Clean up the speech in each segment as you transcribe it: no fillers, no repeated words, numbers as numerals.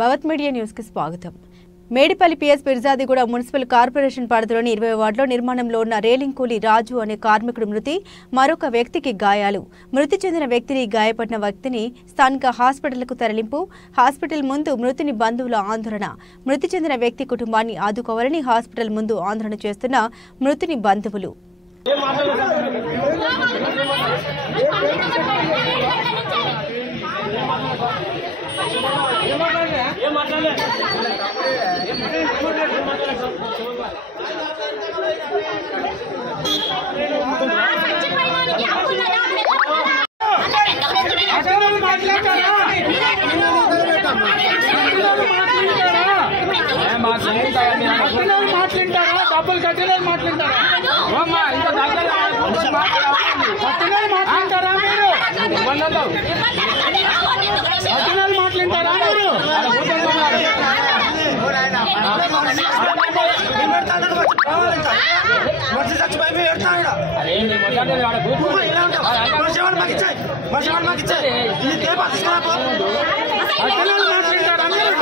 భవత్ media news కి స్వాగతం. Medipalli PS Pirzadiguda municipal corporation పరిధిలోని 20వ వార్డులో నిర్మాణంలో ఉన్న రేలింగ్ కూలీ రాజు అనే కార్మికుడు మృతి, మరొక వ్యక్తికి గాయాలు. మృతి చెందిన వ్యక్తిని, గాయపడిన వ్యక్తిని స్థానిక హాస్పిటల్కు తరలింపు. హాస్పిటల్ ముందు మృతుని బంధువుల ఆందోళన. మృతి చెందిన వ్యక్తి కుటుంబాన్ని ఆదుకోవాలని హాస్పిటల్ ముందు ఆందోళన చేస్తున్న మృతుని బంధువులు. డబ్బులు కట్టిన మాట్లాడతారా మీరు? మాట్లాడతారా మీరు?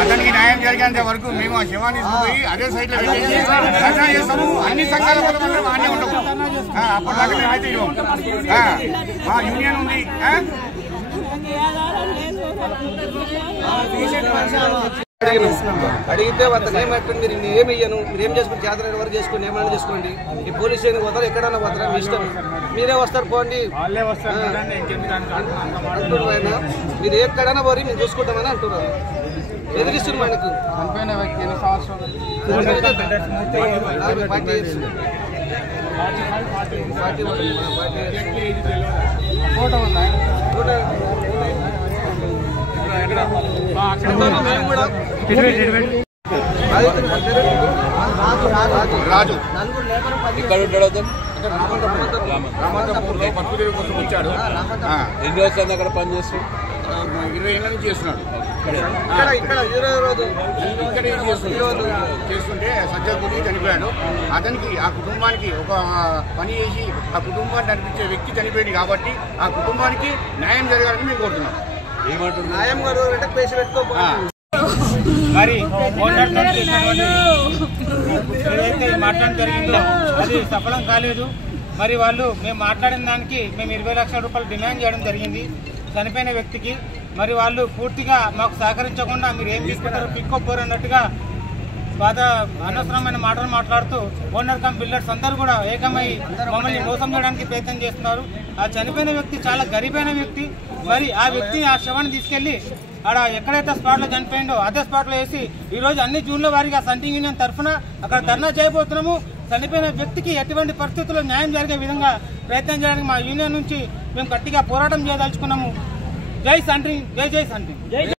అతనికి న్యాయం జరిగేంత వరకు మేము ఆ శవాన్ని తీసుకుపోయి అదే సైడ్ లో పెట్టేసి ధర్నా చేస్తాము. అన్ని సంఘాల వల్ల మాత్రం ఆనే ఉంటాము. అప్పటిదాకా మేమైతే ఇవ్వము. మా యూనియన్ ఉంది. అడిగితే అతను ఏమంటుంది, నేను ఏమి ఇయ్యను, మీరు ఏం చేసుకుని చేతన వరకు చేసుకుని ఏమైనా చేసుకోండి, ఈ పోలీస్ స్టేషన్కి పోతారు, ఎక్కడైనా పోతారా, మీ ఇష్టం, మీరే వస్తారు పోండి అంటున్నారు. ఆయన మీరు ఎక్కడైనా పోయి మేము చూసుకుంటామని అంటున్నారు. ఎదిరిస్తున్నారు ఆయనకు. చనిపోయిన వ్యక్తి ఎన్ని సంవత్సరాలు? ఫోటో ఉందా? రాజు ఇక్కడ ఉంటాడు. పట్టుదేవి కోసం వచ్చాడు. ఎన్ని రోజులు అక్కడ పనిచేస్తూ 20 ఏళ్ళ నుంచి చేస్తున్నాడు. చేస్తుంటే సజ్జగుడి చనిపోయాడు. అతనికి ఆ కుటుంబానికి ఒక పని చేసి ఆ కుటుంబాన్ని నడిపించే వ్యక్తి చనిపోయింది కాబట్టి ఆ కుటుంబానికి న్యాయం జరగాలని మేము కోరుతున్నాం. ఏమంటున్నాం? న్యాయం జరగాలంటే పేసి పెట్టుకోవాలి. మరి ఏదైతే మాట్లాడడం జరిగిందో అది సఫలం కాలేదు. మరి వాళ్ళు మేము మాట్లాడిన దానికి మేము 20 లక్షల రూపాయలు డిమాండ్ చేయడం జరిగింది చనిపోయిన వ్యక్తికి. మరి వాళ్ళు పూర్తిగా మాకు సహకరించకుండా మీరు ఏం తీసుకుంటారో పిక్కోపోరు అన్నట్టుగా బాధ అనవసరమైన మాటలు మాట్లాడుతూ ఓనర్ కమ్ బిల్డర్స్ అందరూ కూడా ఏకమై మమ్మల్ని మోసం చేయడానికి ప్రయత్నం చేస్తున్నారు. ఆ చనిపోయిన వ్యక్తి చాలా గరీబైన వ్యక్తి. మరి ఆ వ్యక్తి ఆ శవాన్ని తీసుకెళ్లి ఆడ ఎక్కడైతే స్పాట్లో చనిపోయిందో అదే స్పాట్లో వేసి ఈరోజు అన్ని జూన్ల వారీగా సంటింగ్ యూనియన్ తరఫున అక్కడ ధర్నా చేయబోతున్నాము. చనిపోయిన వ్యక్తికి ఎటువంటి పరిస్థితుల్లో న్యాయం జరిగే విధంగా ప్రయత్నం చేయడానికి మా యూనియన్ నుంచి మేము గట్టిగా పోరాటం చేయదలుచుకున్నాము. జై సంటింగ్, జై జై సంటింగ్.